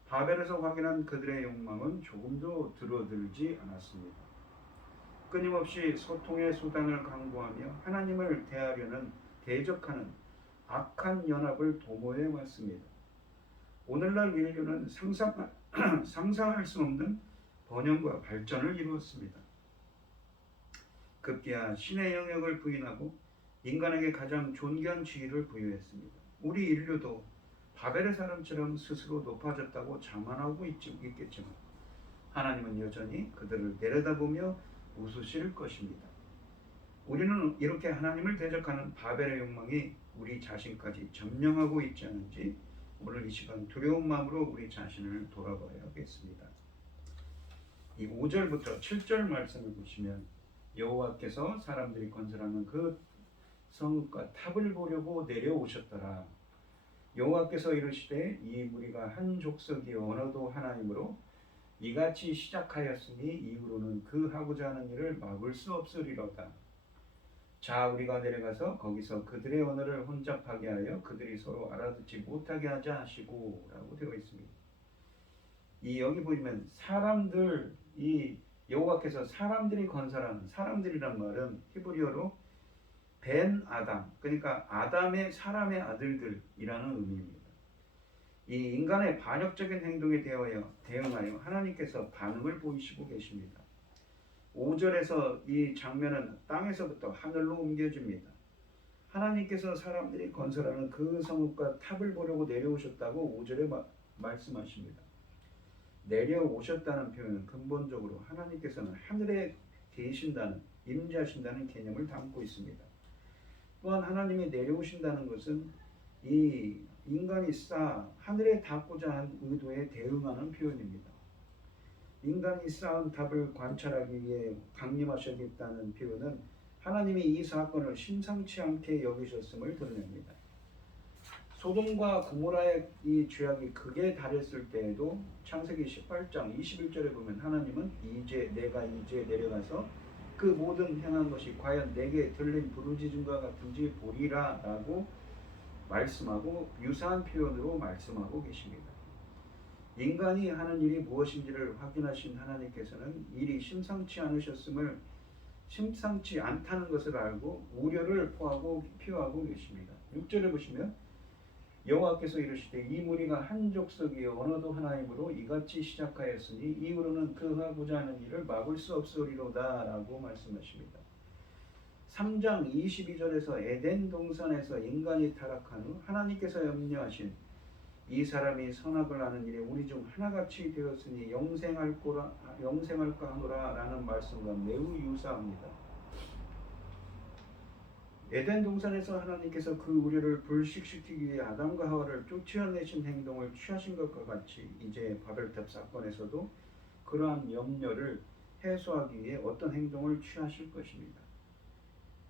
바벨에서 확인한 그들의 욕망은 조금도 줄어들지 않았습니다. 끊임없이 소통의 수단을 강구하며 하나님을 대적하는 악한 연합을 도모해 왔습니다. 오늘날 인류는 상상할 수 없는 번영과 발전을 이루었습니다. 급기야 신의 영역을 부인하고 인간에게 가장 존귀한 지위를 부여했습니다. 우리 인류도 바벨의 사람처럼 스스로 높아졌다고 자만하고 있겠지만 하나님은 여전히 그들을 내려다보며 웃으실 것입니다. 우리는 이렇게 하나님을 대적하는 바벨의 욕망이 우리 자신까지 점령하고 있지 않은지 오늘 이 시간 두려운 마음으로 우리 자신을 돌아봐야겠습니다. 이 5절부터 7절 말씀을 보시면 여호와께서 사람들이 건설하는 그 성읍과 탑을 보려고 내려오셨더라. 여호와께서 이르시되 이 무리가 한 족속이 언어도 하나이므로 이같이 시작하였으니 이후로는 그 하고자 하는 일을 막을 수 없으리로다. 자, 우리가 내려가서 거기서 그들의 언어를 혼잡하게 하여 그들이 서로 알아듣지 못하게 하자 하시고 라고 되어 있습니다. 여기 보시면 사람들, 이 여호와께서 사람들이 건설하는, 사람들이란 말은 히브리어로 벤 아담, 그러니까 아담의 사람의 아들들이라는 의미입니다. 이 인간의 반역적인 행동에 대응하여 하나님께서 반응을 보이시고 계십니다. 5절에서 이 장면은 땅에서부터 하늘로 옮겨집니다. 하나님께서 사람들이 건설하는 그 성읍과 탑을 보려고 내려오셨다고 5절에 말씀하십니다. 내려오셨다는 표현은 근본적으로 하나님께서는 하늘에 계신다는, 임재하신다는 개념을 담고 있습니다. 또한 하나님이 내려오신다는 것은 이 인간이 하늘에 닿고자 한 의도에 대응하는 표현입니다. 인간이 쌓은 탑을 관찰하기 위해 강림하셨다는 표현은 하나님이 이 사건을 심상치 않게 여기셨음을 드러냅니다. 소돔과 고모라의 이 죄악이 극에 달했을 때에도 창세기 18장 21절에 보면 하나님은 내가 이제 내려가서 그 모든 행한 것이 과연 내게 들린 부르짖음과 같은지 보리라 라고 말씀하고 유사한 표현으로 말씀하고 계십니다. 인간이 하는 일이 무엇인지를 확인하신 하나님께서는 일이 심상치 않다는 것을 알고 우려를 표하고 계십니다. 6절에 보시면 여호와께서 이르시되 이 무리가 한 족속이요 언어도 하나이므로 이같이 시작하였으니 이후로는 그 하고자 하는 일을 막을 수 없으리로다 라고 말씀하십니다. 3장 22절에서 에덴 동산에서 인간이 타락한 후 하나님께서 염려하신 이 사람이 선악을 하는 일에 우리 중 하나같이 되었으니 영생할까 하노라 라는 말씀과 매우 유사합니다. 에덴 동산에서 하나님께서 그 우려를 불식시키기 위해 아담과 하와를 쫓아내신 행동을 취하신 것과 같이 이제 바벨탑 사건에서도 그러한 염려를 해소하기 위해 어떤 행동을 취하실 것입니다.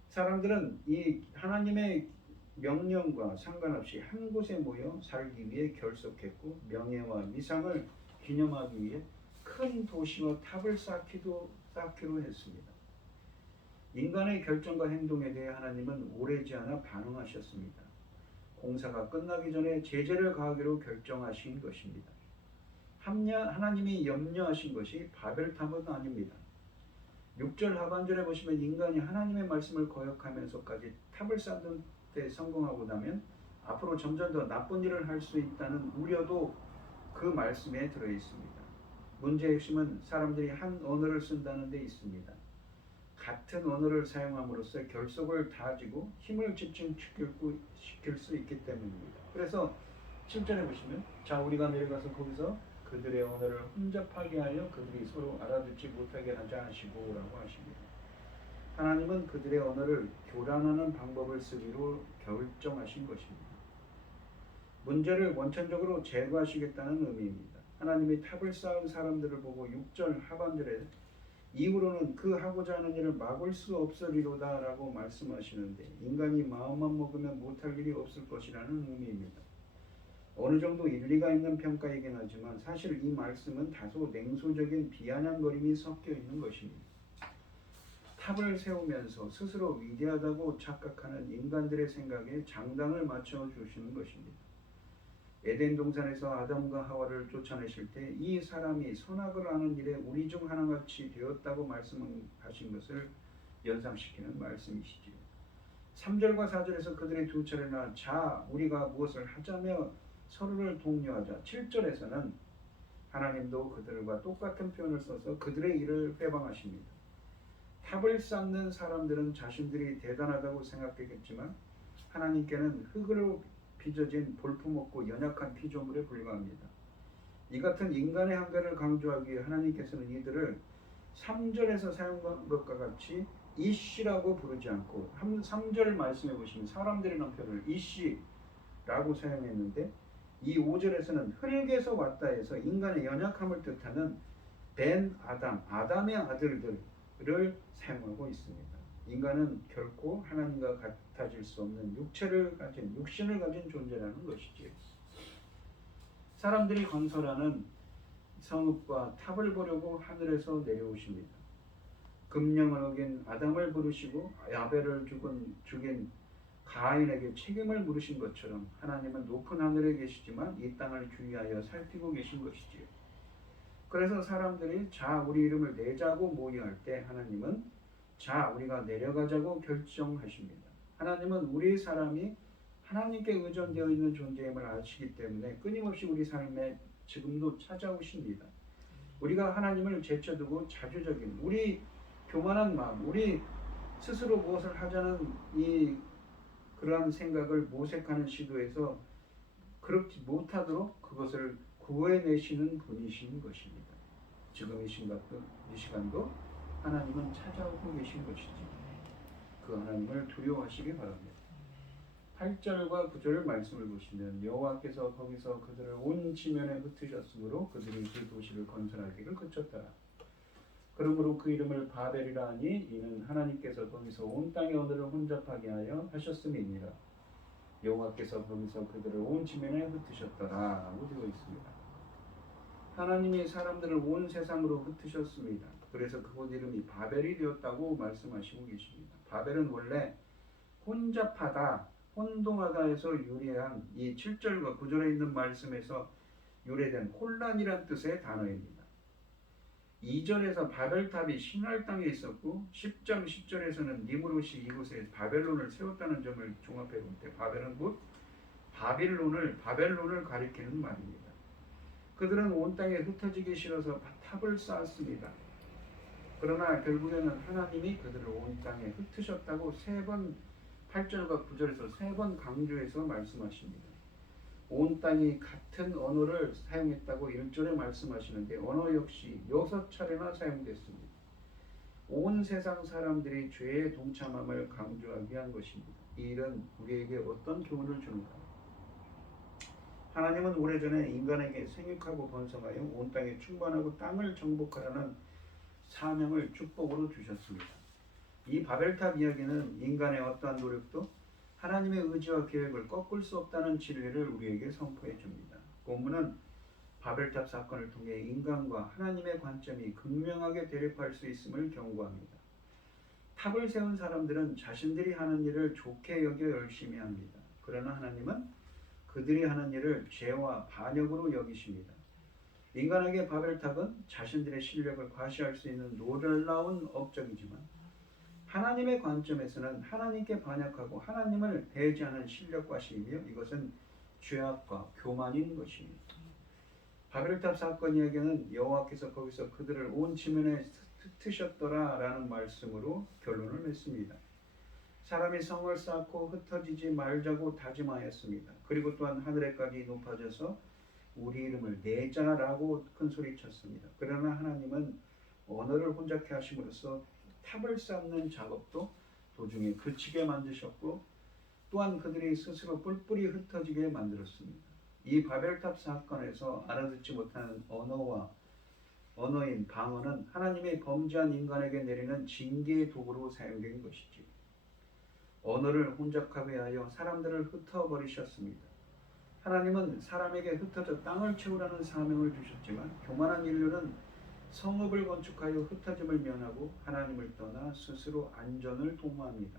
사람들은 이 하나님의 명령과 상관없이 한 곳에 모여 살기 위해 결속했고 명예와 위상을 기념하기 위해 큰 도시와 탑을 쌓기로 했습니다. 인간의 결정과 행동에 대해 하나님은 오래지 않아 반응하셨습니다. 공사가 끝나기 전에 제재를 가하기로 결정하신 것입니다. 하나님이 염려하신 것이 바벨탑은 아닙니다. 6절 하반절에 보시면 인간이 하나님의 말씀을 거역하면서까지 탑을 쌓는 데 성공하고 나면 앞으로 점점 더 나쁜 일을 할 수 있다는 우려도 그 말씀에 들어 있습니다. 문제의 핵심은 사람들이 한 언어를 쓴다는 데 있습니다. 같은 언어를 사용함으로써 결속을 다지고 힘을 집중시킬 수 있기 때문입니다. 그래서 7절에 보시면 자 우리가 내려가서 거기서 그들의 언어를 혼잡하게 하여 그들이 서로 알아듣지 못하게 하지 않으시고 라고 하십니다. 하나님은 그들의 언어를 교란하는 방법을 쓰기로 결정하신 것입니다. 문제를 원천적으로 제거하시겠다는 의미입니다. 하나님이 탑을 쌓은 사람들을 보고 6절 하반절에 이후로는 그 하고자 하는 일을 막을 수 없으리로다 라고 말씀하시는데 인간이 마음만 먹으면 못할 일이 없을 것이라는 의미입니다. 어느 정도 일리가 있는 평가이긴 하지만 사실 이 말씀은 다소 냉소적인 비아냥거림이 섞여 있는 것입니다. 탑을 세우면서 스스로 위대하다고 착각하는 인간들의 생각에 장단을 맞춰 주시는 것입니다. 에덴 동산에서 아담과 하와를 쫓아내실 때 이 사람이 선악을 아는 일에 우리 중 하나같이 되었다고 말씀하신 것을 연상시키는 말씀이시지요. 3절과 4절에서 그들이 두 차례나 자 우리가 무엇을 하자며 서로를 독려하자. 7절에서는 하나님도 그들과 똑같은 표현을 써서 그들의 일을 회방하십니다. 탑을 쌓는 사람들은 자신들이 대단하다고 생각했겠지만 하나님께는 흙으로 빚어진 볼품없고 연약한 피조물에 불과합니다. 이 같은 인간의 한계를 강조하기 위해 하나님께서는 이들을 3절에서 사용한 것과 같이 이씨라고 부르지 않고 3절 말씀해 보시면 사람들이라는 표현을 이씨라고 사용했는데 이 5절에서는 흙에서 왔다 해서 인간의 연약함을 뜻하는 벤 아담, 아담의 아들들을 사용하고 있습니다. 인간은 결코 하나님과 같아질 수 없는 육신을 가진 존재라는 것이지요. 사람들이 건설하는 성읍과 탑을 보려고 하늘에서 내려오십니다. 금령을 어긴 아담을 부르시고 야벨을 죽인 가인에게 책임을 물으신 것처럼 하나님은 높은 하늘에 계시지만 이 땅을 주의하여 살피고 계신 것이지요. 그래서 사람들이 자 우리 이름을 내자고 모의할 때 하나님은 자 우리가 내려가자고 결정하십니다. 하나님은 우리 사람이 하나님께 의존되어 있는 존재임을 아시기 때문에 끊임없이 우리 삶에 지금도 찾아오십니다. 우리가 하나님을 제쳐두고 자주적인 우리 교만한 마음, 우리 스스로 무엇을 하자는 그러한 생각을 모색하는 시도에서 그렇지 못하도록 그것을 구해내시는 분이신 것입니다. 지금 이 시간도 하나님은 찾아오고 계신 것이지. 그 하나님을 두려워하시기 바랍니다. 8절과 9절 말씀을 보시면 여호와께서 거기서 그들을 온 지면에 흩으셨으므로 그들이 그 도시를 건설하기를 그쳤더라. 그러므로 그 이름을 바벨이라 하니 이는 하나님께서 거기서 온 땅의 언어를 혼잡하게 하여 하셨음이니라. 여호와께서 거기서 그들을 온 지면에 흩으셨더라 라고 되어 있습니다. 하나님이 사람들을 온 세상으로 흩으셨습니다. 그래서 그곳 이름이 바벨이 되었다고 말씀하시고 계십니다. 바벨은 원래 혼잡하다, 혼동하다에서 유래한 이 7절과 9절에 있는 말씀에서 유래된 혼란이란 뜻의 단어입니다. 2절에서 바벨탑이 신할 땅에 있었고 10장 10절에서는 니므롯이 이곳에 바벨론을 세웠다는 점을 종합해 볼 때 바벨은 곧 바벨론을 가리키는 말입니다. 그들은 온 땅에 흩어지기 싫어서 탑을 쌓았습니다. 그러나 결국에는 하나님이 그들을 온 땅에 흩으셨다고 3번 8절과 9절에서 3번 강조해서 말씀하십니다. 온 땅이 같은 언어를 사용했다고 1절에 말씀하시는데 언어 역시 6차례나 사용됐습니다. 온 세상 사람들이 죄에 동참함을 강조하기 위한 것입니다. 이 일은 우리에게 어떤 교훈을 주는가? 하나님은 오래전에 인간에게 생육하고 번성하여 온 땅에 충만하고 땅을 정복하라는 사명을 축복으로 주셨습니다. 이 바벨탑 이야기는 인간의 어떠한 노력도 하나님의 의지와 계획을 꺾을 수 없다는 진리를 우리에게 선포해 줍니다. 본문은 바벨탑 사건을 통해 인간과 하나님의 관점이 극명하게 대립할 수 있음을 경고합니다. 탑을 세운 사람들은 자신들이 하는 일을 좋게 여겨 열심히 합니다. 그러나 하나님은 그들이 하는 일을 죄와 반역으로 여기십니다. 인간에게 바벨탑은 자신들의 실력을 과시할 수 있는 놀라운 업적이지만 하나님의 관점에서는 하나님께 반역하고 하나님을 배제하는 실력 과시이며 이것은 죄악과 교만인 것입니다. 바벨탑 사건 이야기는 여호와께서 거기서 그들을 온 지면에 흩으셨더라라는 말씀으로 결론을 맺습니다. 사람이 성을 쌓고 흩어지지 말자고 다짐하였습니다. 그리고 또한 하늘에까지 높아져서 우리 이름을 내자라고 큰 소리쳤습니다. 그러나 하나님은 언어를 혼잡케 하심으로써 탑을 쌓는 작업도 도중에 그치게 만드셨고 또한 그들이 스스로 뿔뿔이 흩어지게 만들었습니다. 이 바벨탑 사건에서 알아듣지 못하는 언어인 방언은 하나님의 범죄한 인간에게 내리는 징계의 도구로 사용된 것이지. 언어를 혼잡하게 하여 사람들을 흩어버리셨습니다. 하나님은 사람에게 흩어져 땅을 채우라는 사명을 주셨지만 교만한 인류는 성읍을 건축하여 흩어짐을 면하고 하나님을 떠나 스스로 안전을 도모합니다.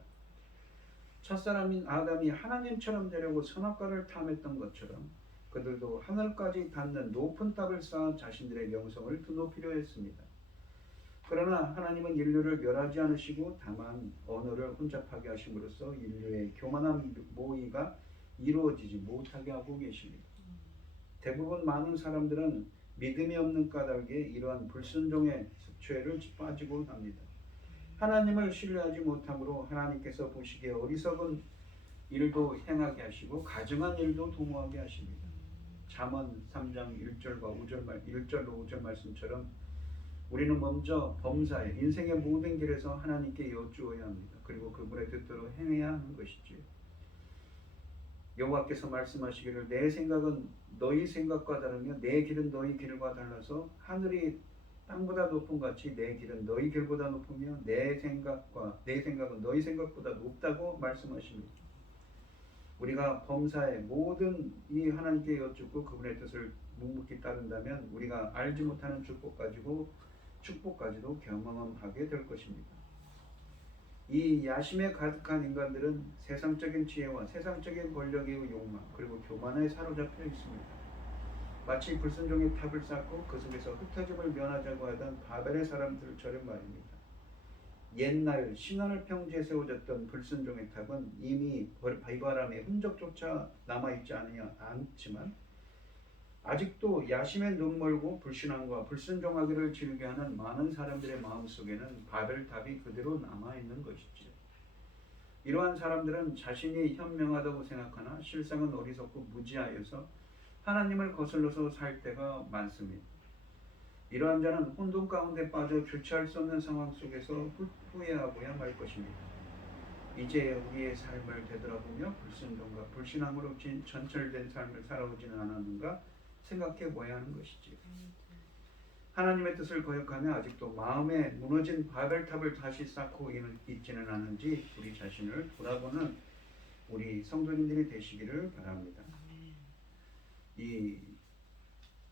첫사람인 아담이 하나님처럼 되려고 선악과를 탐했던 것처럼 그들도 하늘까지 닿는 높은 탑을 쌓아 자신들의 명성을 드높이려 했습니다. 그러나 하나님은 인류를 멸하지 않으시고 다만 언어를 혼잡하게 하심으로써 인류의 교만한 모의가 이루어지지 못하게 하고 계십니다. 대부분 많은 사람들은 믿음이 없는 까닭에 이러한 불순종의 죄를 빠지고 합니다. 하나님을 신뢰하지 못함으로 하나님께서 보시기에 어리석은 일도 행하게 하시고 가증한 일도 도모하게 하십니다. 잠언 3장 1절로 5절 말씀처럼 우리는 먼저 범사에 인생의 모든 길에서 하나님께 여쭈어야 합니다. 그리고 그분의 뜻대로 행해야 하는 것이지요. 여호와께서 말씀하시기를 내 생각은 너희 생각과 다르며 내 길은 너희 길과 달라서 하늘이 땅보다 높은 같이 내 길은 너희 길보다 높으며 내 생각은 너희 생각보다 높다고 말씀하십니다. 우리가 범사에 모든 이 하나님께 여쭙고 그분의 뜻을 묵묵히 따른다면 우리가 알지 못하는 축복까지도 경험하게 될 것입니다. 이 야심에 가득한 인간들은 세상적인 지혜와 세상적인 권력의 욕망 그리고 교만에 사로잡혀 있습니다. 마치 불순종의 탑을 쌓고 그 속에서 흩어짐을 면하자고 하던 바벨의 사람들처럼 말입니다. 옛날 신앙을 평지에 세워졌던 불순종의 탑은 이미 바벨함의 흔적조차 남아있지 않지만 아직도 야심에 눈멀고 불신앙과 불순종하기를 즐겨하는 많은 사람들의 마음속에는 바벨탑이 그대로 남아있는 것이지요. 이러한 사람들은 자신이 현명하다고 생각하나 실상은 어리석고 무지하여서 하나님을 거슬러서 살 때가 많습니다. 이러한 자는 혼돈 가운데 빠져 주체할 수 없는 상황 속에서 후회하고야 말 것입니다. 이제 우리의 삶을 되돌아보며 불순종과 불신앙으로 전철된 삶을 살아오지는 않았는가 생각해 보아야 하는 것이지요. 하나님의 뜻을 거역하며 아직도 마음에 무너진 바벨탑을 다시 쌓고 있지는 않은지 우리 자신을 돌아보는 우리 성도님들이 되시기를 바랍니다. 이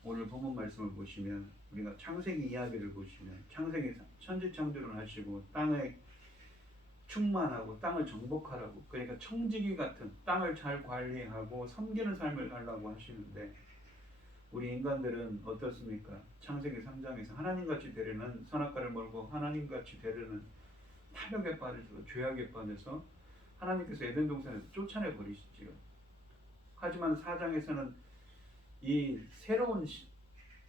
오늘 본문 말씀을 보시면 우리가 창세기 이야기를 보시면 창세기 천지창조를 하시고 땅에 충만하고 땅을 정복하라고 그러니까 청지기 같은 땅을 잘 관리하고 섬기는 삶을 하려고 하시는데 우리 인간들은 어떻습니까? 창세기 3장에서 하나님같이 되려는 선악과를 멀고 하나님같이 되려는 탐욕에 빠져서 죄악에 빠져서 하나님께서 에덴 동산에서 쫓아내 버리시지요. 하지만 4장에서는 이 새로운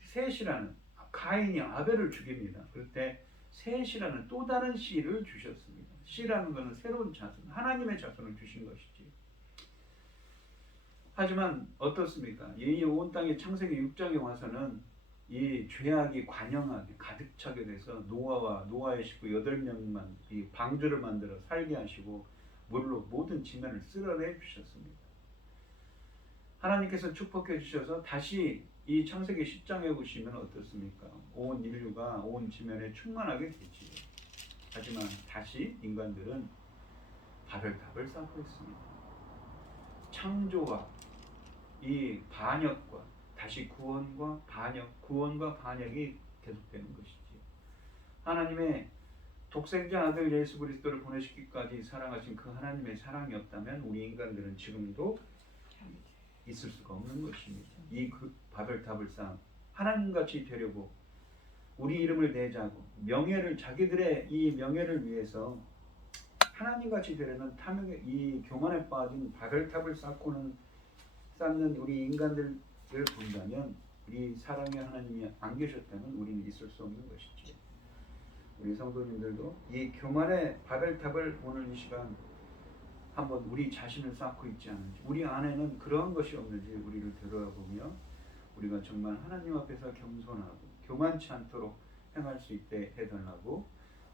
셋이라는 가인이 아벨을 죽입니다. 그럴 때 셋이라는 또 다른 씨를 주셨습니다. 씨라는 것은 새로운 자손, 하나님의 자손을 주신 것이지. 하지만 어떻습니까? 이 온 땅의 창세기 6장에 와서는 이 죄악이 관영하게 가득 차게 돼서 노아의 식구 8명만 이 방주를 만들어 살게 하시고 물로 모든 지면을 쓸어내 주셨습니다. 하나님께서 축복해 주셔서 다시 이 창세기 10장에 보시면 어떻습니까? 온 인류가 온 지면에 충만하게 되지요. 하지만 다시 인간들은 바벨탑을 쌓고 있습니다. 창조와 이 반역과 다시 구원과 반역이 계속되는 것이지요. 하나님의 독생자 아들 예수 그리스도를 보내시기까지 사랑하신 그 하나님의 사랑이 없다면 우리 인간들은 지금도 있을 수가 없는 것입니다. 이 바벨탑을 쌓은 하나님같이 되려고 우리 이름을 내자고 명예를 자기들의 이 명예를 위해서 하나님같이 되려는 탐욕의 이 교만에 빠진 바벨탑을 쌓는 우리 인간들을 본다면 우리 사랑의 하나님이 안 계셨다면 우리는 있을 수 없는 것이지. 우리 성도님들도 이 교만의 바벨탑을 오늘 이 시간 한번 우리 자신을 쌓고 있지 않은지, 우리 안에는 그러한 것이 없는지 우리를 되돌아보며 우리가 정말 하나님 앞에서 겸손하고 교만치 않도록 행할 수 있게 해달라고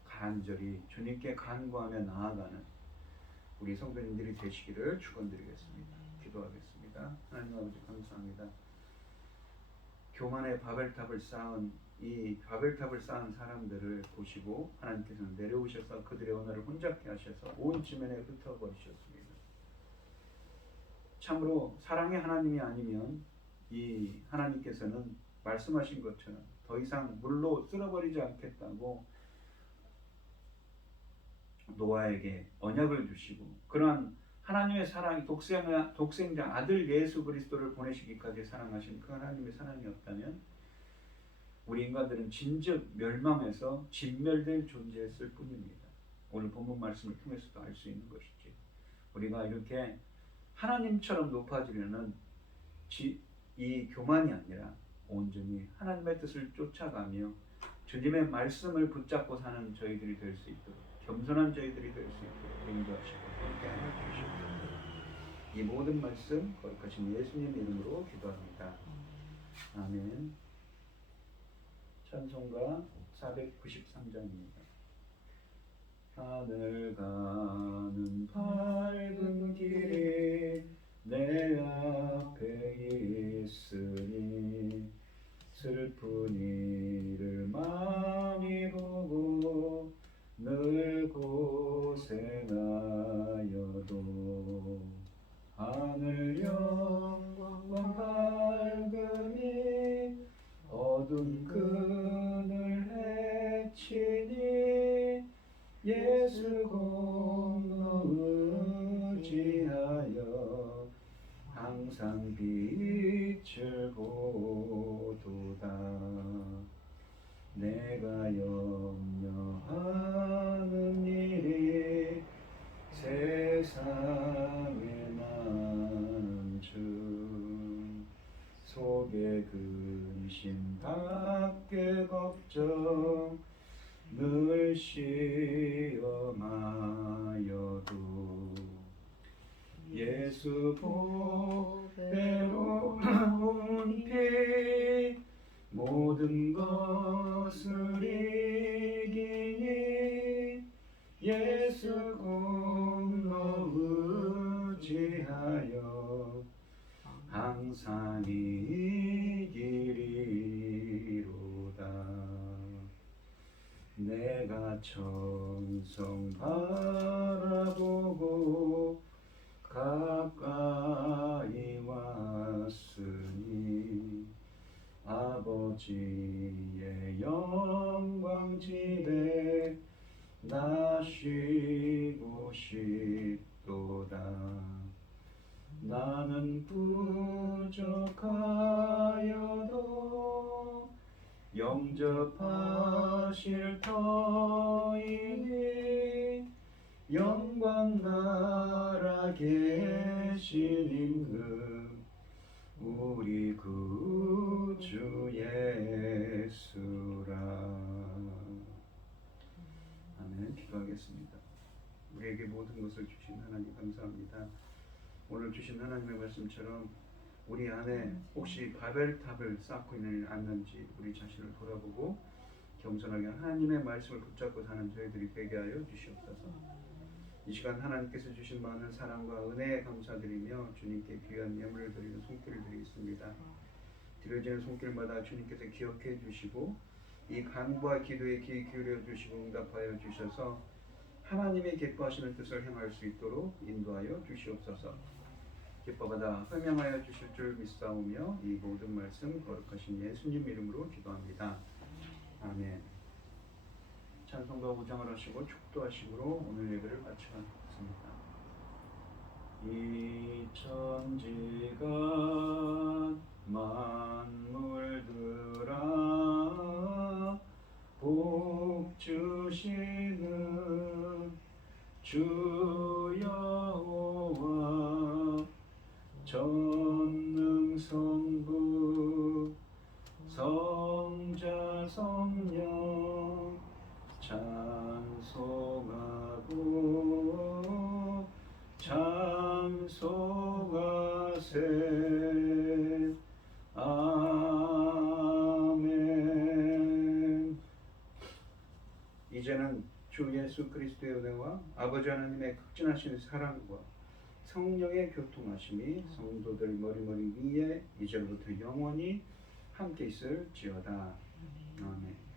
간절히 주님께 간구하며 나아가는 우리 성도님들이 되시기를 축원드리겠습니다. 기도하겠습니다. 하나님 아버지 감사합니다. 교만의 바벨탑을 쌓은 이 바벨탑을 쌓은 사람들을 보시고 하나님께서는 내려오셔서 그들의 언어를 혼잡케 하셔서 온 지면에 흩어버리셨습니다. 참으로 사랑의 하나님이 아니면 이 하나님께서는 말씀하신 것처럼 더 이상 물로 쓸어버리지 않겠다고 노아에게 언약을 주시고 그러한 하나님의 사랑이 독생자 아들 예수 그리스도를 보내시기까지 사랑하신 그 하나님의 사랑이었다면 우리 인간들은 진즉 멸망해서 진멸될 존재였을 뿐입니다. 오늘 본문 말씀을 통해서도 알 수 있는 것이지. 우리가 이렇게 하나님처럼 높아지려는 이 교만이 아니라 온전히 하나님의 뜻을 쫓아가며 주님의 말씀을 붙잡고 사는 저희들이 될 수 있도록 겸손한 저희들이 될 수 있도록 인도하시고 함께하여 주시옵소서. 이 모든 말씀 거룩하신 예수님 이름으로 기도합니다. 아멘. 찬송가 493장입니다. 하늘 가는 밝은 길이 내 앞에 있으니 슬픈 일을 많이 보고 늘 고생하여도 하늘 영광 밝음이 어두운 그늘 해치니 예수 공로 의지하여 항상 빛을 보도다. 내가 염려하는 일이 세상에 많은 중 속에 근심 밖에 걱정 늘 시험하여도 예수 보배로 온 피 모든 것을 이기니 예수 공로 의지하여 항상 이기리로다. 내가 천성 바라보고 가까이 왔으니 아버지의 영광 집에 나 쉬고 싶도다. 나는 부족하여도 영접하실 터이니 영광 나라 계신 임금 우리 구주 예수라. 아멘. 기도하겠습니다. 우리에게 모든 것을 주신 하나님 감사합니다. 오늘 주신 하나님의 말씀처럼 우리 안에 혹시 바벨탑을 쌓고 있는 않는지 우리 자신을 돌아보고 겸손하게 하나님의 말씀을 붙잡고 사는 저희들이 되게 하여 주시옵소서. 이 시간 하나님께서 주신 많은 사랑과 은혜에 감사드리며 주님께 귀한 예물을 드리는 손길을 드리겠습니다. 드려지는 손길마다 주님께서 기억해 주시고 이 간구와 기도에 귀 기울여 주시고 응답하여 주셔서 하나님의 기뻐하시는 뜻을 행할 수 있도록 인도하여 주시옵소서. 기뻐받아 설명하여 주실 줄 믿사오며 이 모든 말씀 거룩하신 예수님 이름으로 기도합니다. 아멘. 찬송가 5장을 하시고 축도하시므로 오늘 예배를 마치겠습니다. 이 천지가 만물들 주 여호와 전능성부 성자 성령 찬송하고 찬송하세 아멘. 이제는 주 예수 그리스도의 은혜와 아버지 하나님의 극진하신 사랑과 성령의 교통하심이 성도들 머리머리 위에 이제부터 영원히 함께 있을지어다. 아멘.